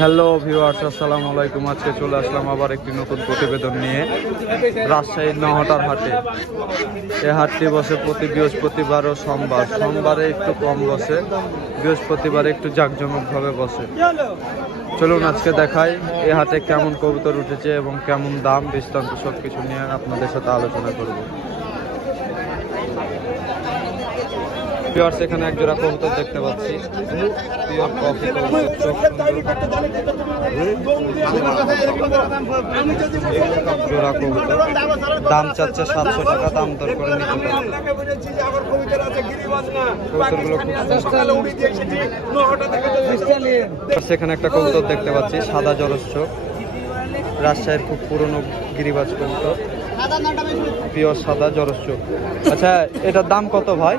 Hello viewers, আসসালামু আলাইকুম। আজকে চলে আসলাম আবার একটি নতুন প্রতিবেদন নিয়ে রাজশাহীর নহটার হাটে। এই হাটটি বসে প্রতি বৃহস্পতিবার ও সোমবার। সোমবারে একটু কম বসে, বৃহস্পতিবারে একটু জাঁকজমকভাবে বসে। চলুন আজকে দেখাই এই হাটে কেমন কবুতর উঠেছে এবং কেমন দাম, দৃষ্টান্ত সবকিছু নিয়ে আপনাদের সাথে আলোচনা করব। ভিউয়ার্স, এখানে এক জোড়া কবুতর দেখতে পাচ্ছি, পিওর কফি কবুতর, চোখ জোড়া কবুতর। দাম চাচ্ছে 700 টাকা, দাম দর করে নিতে পারবে। কবুতরগুলো খুব সেখানে একটা কবুতর দেখতে পাচ্ছি, সাদা জরস চোখ, রাজশাহীর খুব পুরনো গিরিবাজ কবুতর, পিওর সাদা জরস চোখ। আচ্ছা, এটার দাম কত ভাই?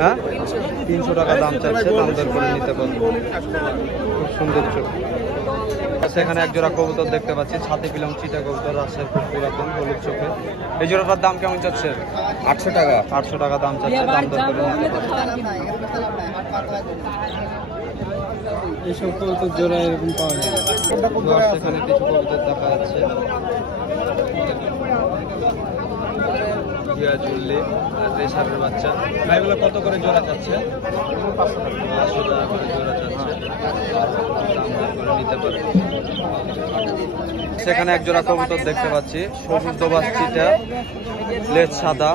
হ্যাঁ, 300 টাকা দাম চাচ্ছে, দাম দর করে নিতে পারবে। খুব সুন্দর চোখ। সেখানে এক জোড়া কবুতর দেখতে পাচ্ছি, ছাতি পিলাম চিটা কবুতর, রাজশাহীর খুব পুরাতন, হলুদ চোখে। এই জোড়াটার দাম কেমন চাচ্ছে? 800 টাকা। 800 টাকা দাম চাচ্ছে, দাম দর করে নিতে পারবে। এইসব কবুতর জোড়া এরকম পাওয়া যায়। সেখানে কিছু কবুতর দেখা যাচ্ছে, রেশারের বাচ্চা। ভাইগুলো কত করে জোড়া চাচ্ছে? 500 টাকা করে জোড়া চাচ্ছে, দাম দর করে নিতে পারবে। সেখানে এক জোড়া কবুতর দেখতে পাচ্ছি, সবুজ দোবাস চিটা, লেজ সাদা,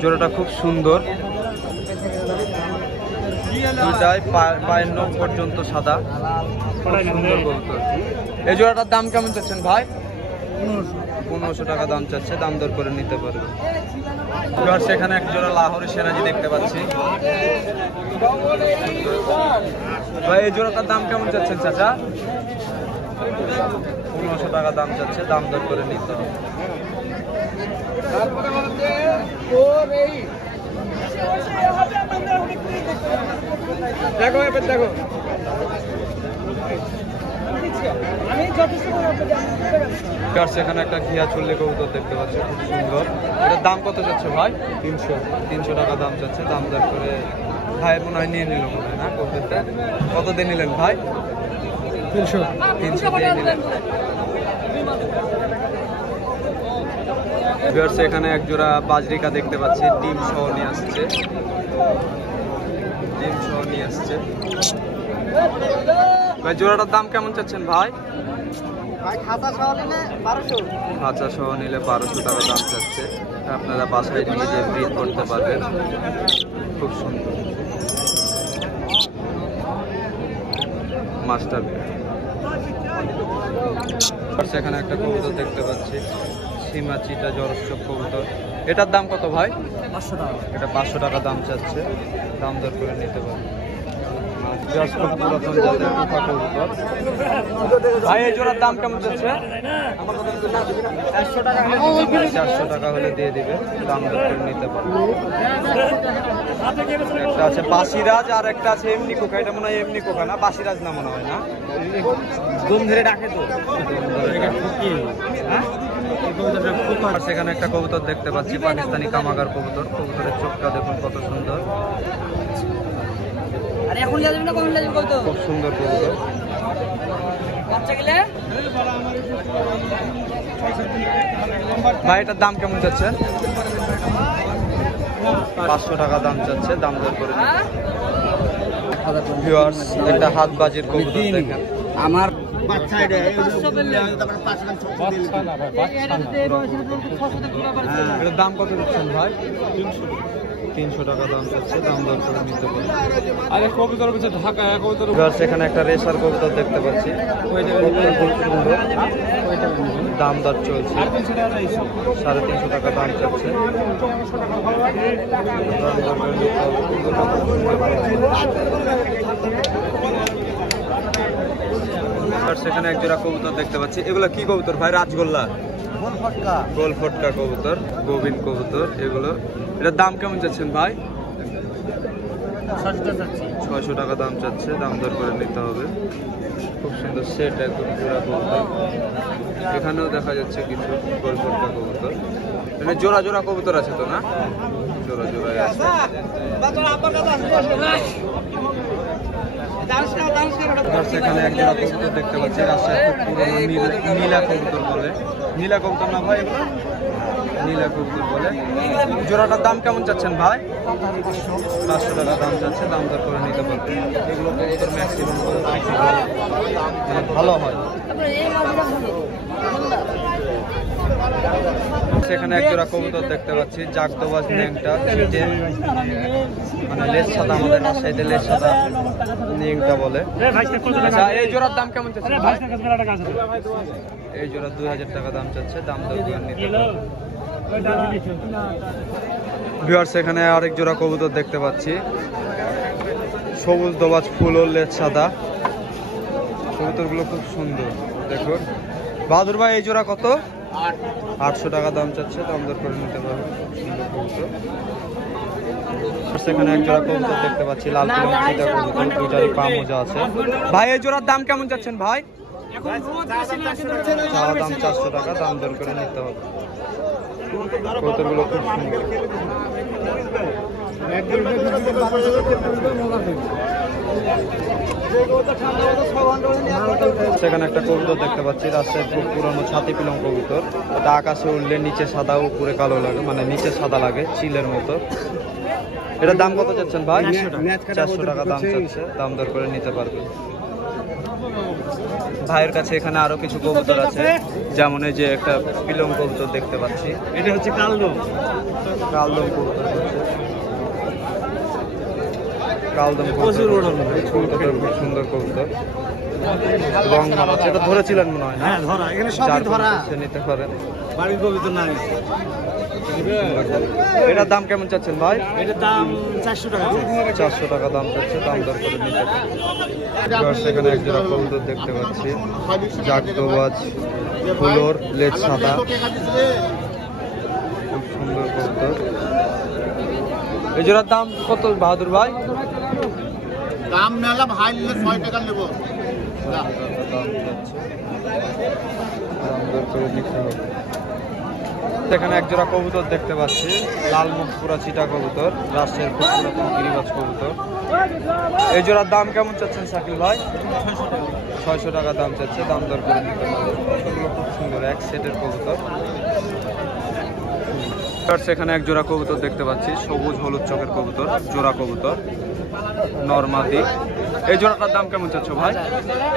জোড়াটা খুব সুন্দর। দুটাই পায়ের নখ পর্যন্ত সাদা, খুব সুন্দর কবুতর। এই জোড়াটার দাম কেমন চাচ্ছেন ভাই? 1500 টাকা দাম চাচ্ছে, দাম দর করে নিতে পারবে। এবার সেখানে এক জোড়া লাহোরি সেরাজি দেখতে পাচ্ছি ভাই। এই জোড়াটার দাম কেমন চাচ্ছেন চাচা? 1500 টাকা দাম চাচ্ছে, দাম দর করে নিতে হবে। দেখো এবার দেখো, সেখানে একটা ঘিয়া চুল্লি কবুতর দেখতে পাচ্ছি, খুব সুন্দর। এটার দাম কত যাচ্ছে ভাই? 300 টাকা দাম যাচ্ছে, দাম দর করে ভাই মনে হয় নিয়ে নিল মনে হয় না কবুতরটা। কত দিয়ে নিলেন ভাই? 300 দিয়ে নিলেন। এখানে এক জোড়া বাজরিকা দেখতে পাচ্ছি, ডিম সহ নিয়ে আসছে, ভাই জোড়াটার দাম কেমন চাচ্ছেন ভাই? খাঁচা সহ নিলে 1200 টাকা দাম চাচ্ছে। আপনারা বাসায় নিজে ব্রিড করতে পারবেন, খুব সুন্দর মাস্টার। সেখানে একটা কবুতর দেখতে পাচ্ছি, সীমা চিটা জরস্বক কবুতর। এটার দাম কত ভাই? 500 টাকা। এটা 500 টাকা দাম চাচ্ছে, দাম দর করে নিতে পারবেন। পুরাতন জাতের পোকা কবুতর। ভাই এই জোড়ার দাম কেমন যাচ্ছে? 400 টাকা হলে দিয়ে দিবে, দাম দর করে নিতে পারবে। একটা আছে বাসিরাজ আর একটা আছে এমনি কোকা। এটা মনে হয় এমনি কোকা না, বাসিরাজ না মনে হয় না, দম ধরে ডাকে তো। সেখানে একটা কবুতর দেখতে পাচ্ছি, পাকিস্তানি কামাগার কবুতর। কবুতরের চোখটা দেখুন কত সুন্দর, খুব সুন্দর কবুতর। ভাই এটার দাম কেমন চাচ্ছে? 500 টাকা দাম চাচ্ছে, দাম দর করে ভিউয়ার্স। একটা হাত বাজির কবুতর দেখেন, আমার দাম কত দিচ্ছেন ভাই? 300 টাকা দাম চাচ্ছে, দাম দর করে নিতে পারবে। আরে কবুতর হচ্ছে ঢাকা কবুতর। সেখানে একটা রেসার কবুতর দেখতে পাচ্ছি, দাম দর চলছে, 350 টাকা দাম চাচ্ছে। সেখানে এক জোড়া কবুতর দেখতে পাচ্ছি। এগুলো কি কবুতর ভাই? রাজগোল্লা, গোল ফটকা কবুতর, গোবিন কবুতর এগুলো। এটার দাম কেমন চাচ্ছেন ভাই? 600 টাকা দাম চাচ্ছে, দাম দর করে নিতে হবে। খুব সুন্দর সেট একদম জোড়া কবুতর। এখানেও দেখা যাচ্ছে কিছু গোল ফটকা কবুতর। মানে জোড়া জোড়া কবুতর আছে তো না? জোড়া জোড়াই আছে। সেখানে এক জোড়া কবুতর দেখতে পাচ্ছি, রাজশাহীর খুব পুরনো নীলা কবুতর বলে। নীলা কবুতর না ভাই এগুলো? নীলা কবুতর বলে। জোড়াটার দাম কেমন চাচ্ছেন ভাই? 500 টাকা দাম চাচ্ছে, দাম দর করে নিতে পারবেন। এগুলো কবুতর ম্যাক্সিমাম ভালো হয়। সেখানে এক জোড়া কবুতর দেখতে পাচ্ছি, জাগদোবাজ ন্যাংটা, মানে লেজ সাদা, আমাদের রাজশাহীতে লেজ সাদা ন্যাংটা বলে। আচ্ছা, এই জোড়ার দাম কেমন চাচ্ছে ভাই? এই জোড়া 2000 টাকা দাম চাচ্ছে, দাম দর করে নিতে পারবেন। ভিউয়ার্স, এখানে আরেক জোড়া কবুতর দেখতে পাচ্ছি, সবুজ দোবাজ ফুল ও লেজ সাদা। কবুতরগুলো খুব সুন্দর দেখুন। বাহাদুর ভাই, এই জোড়া কত? 800 টাকা দাম চাচ্ছে, দাম দর করে নিতে পারবেন। সুন্দর কবুতর। সেখানে এক জোড়া কবুতর দেখতে পাচ্ছি, লাল পিটা কবুতর, দুইটারই পা মোজা আছে। ভাই, এই জোড়ার দাম কেমন চাচ্ছেন ভাই? চাওয়া দাম 400 টাকা, দাম দর করে নিতে হবে। কবুতরগুলো খুব সুন্দর। সেখানে একটা কবুতর দেখতে পাচ্ছি, রাজশাহীর খুব পুরনো ছাতি পিলং কবুতর। ওটা আকাশে উঠলে নিচে সাদা, উপরে কালো লাগে, মানে নিচে সাদা লাগে চিলের মতো। এটার দাম কত চাচ্ছেন ভাই? 400 টাকা দাম চাচ্ছে, দাম দর করে নিতে পারবেন। ভাইয়ের কাছে এখানে আরো কিছু কবুতর আছে, যেমন এই যে একটা পিলং কবুতর দেখতে পাচ্ছি, এটা হচ্ছে কালদম কবুতর হচ্ছে। কালদম প্রচুর ওড়ানো। কবুতর খুব সুন্দর কবুতর, রং মারা। এটা ধরেছিলেন মনে হয় না? হ্যাঁ, ধরা। এখানে সবই ধরা। নিতে পারেন। বাড়ির কবিতা নাই। এটার দাম কেমন চাচ্ছেন ভাই? এটার দাম 400 টাকা। 400 টাকা দাম চাচ্ছে, দাম দর করে নিতে পারেন। সেখানে এক জোড়া কবুতর দেখতে পাচ্ছি, জাগদোবাজ ফুলোর লেজ সাদা, খুব সুন্দর কবুতর। এই জোড়ার দাম কত বাহাদুর ভাই? দাম মেলা ভাই নিলে 6 টাকা নেব। দাম চাচ্ছে, দাম দর করে নিতে হবে। সেখানে এক জোড়া কবুতর দেখতে পাচ্ছি, লাল মুখ পুরা চিটা কবুতর, রাজশাহীর খুব পুরাতন গিরিবাজ কবুতর। এই জোড়ার দাম কেমন চাচ্ছেন শাকিল ভাই? 600 টাকা দাম চাচ্ছে, দাম দর করে নিতে পারবেন। এগুলো খুব সুন্দর, এক সেটের কবুতর। সেখানে এক জোড়া কবুতর দেখতে পাচ্ছি, সবুজ হলুদ চোখের কবুতর, জোড়া কবুতর, নরমাদি। এই জোড়াটার দাম কেমন চাচ্ছ ভাই?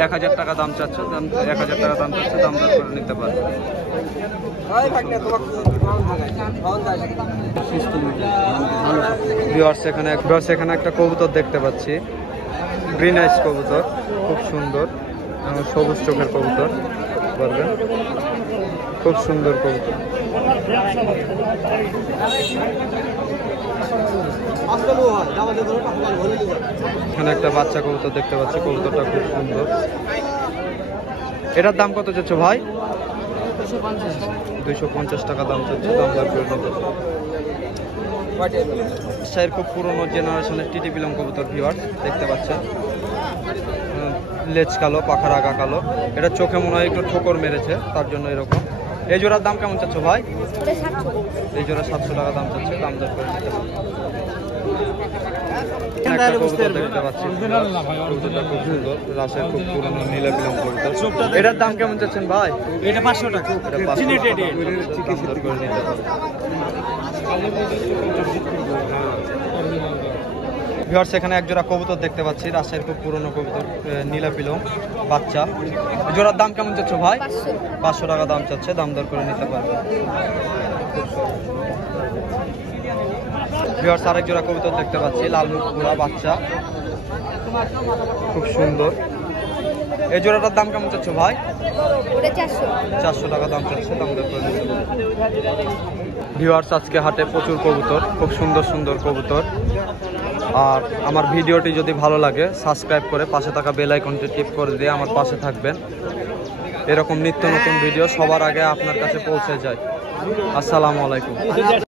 1000 টাকা দাম চাচ্ছে, 1000 টাকা দাম চাচ্ছে, দাম দর করে নিতে পারবেন। সেখানে একটা কবুতর দেখতে পাচ্ছি, গ্রিন আইস কবুতর, খুব সুন্দর, সবুজ চোখের কবুতর পারবেন, খুব সুন্দর কবুতর। এখানে একটা বাচ্চা কবুতর দেখতে পাচ্ছি, কবুতরটা খুব সুন্দর। এটার দাম কত চাচ্ছ ভাই? 250 টাকা দাম চাচ্ছে, দাম দর করে নিতে পারবেন। রাজশাহীর খুব পুরনো জেনারেশনের টিটি পিলং কবুতর ভিউয়ার্স দেখতে পাচ্ছেন, লেজ কালো, পাখার আগা কালো। এটা চোখে মনে হয় একটু ঠোকর মেরেছে, তার জন্য এরকম। এই জোড়ার দাম কেমন চাচ্ছ ভাই? এই জোড়া 700 টাকা দাম চাচ্ছে, দাম দর করে নিতে পারবেন। একটা কবুতর দেখতে পাচ্ছি, কবুতরটা খুব সুন্দর, রাজশাহীর খুব পুরনো নীলা পিলং কবুতর। এটার দাম কেমন চাচ্ছেন ভাই? এটা 500 টাকা। দাম দর করে নিতে পারবেন। ভিউয়ার্স, এখানে এক জোড়া কবুতর দেখতে পাচ্ছি, রাজশাহীর খুব পুরনো কবুতর, নীলা পিলং বাচ্চা। জোড়ার দাম কেমন চাচ্ছ ভাই? 500 টাকা দাম চাচ্ছে, দাম দর করে নিতে পারবে। ভিউয়ার্স, আরেক জোড়া কবুতর দেখতে পাচ্ছি, লাল মুখ পুরা বাচ্চা, খুব সুন্দর। এই জোড়াটার দাম কেমন চাচ্ছ ভাই? 400 টাকা দাম চাচ্ছে, দাম দর করে নিতে পারবে। ভিউয়ার্স, আজকে হাটে প্রচুর কবুতর, খুব সুন্দর সুন্দর কবুতর। আর আমার ভিডিওটি যদি ভালো লাগে সাবস্ক্রাইব করে পাশে থাকা বেল আইকনটি টিপ করে দিয়ে আমার পাশে থাকবেন। এরকম নিত্য নতুন ভিডিও সবার আগে আপনার কাছে পৌঁছে যায়। আসসালামু আলাইকুম।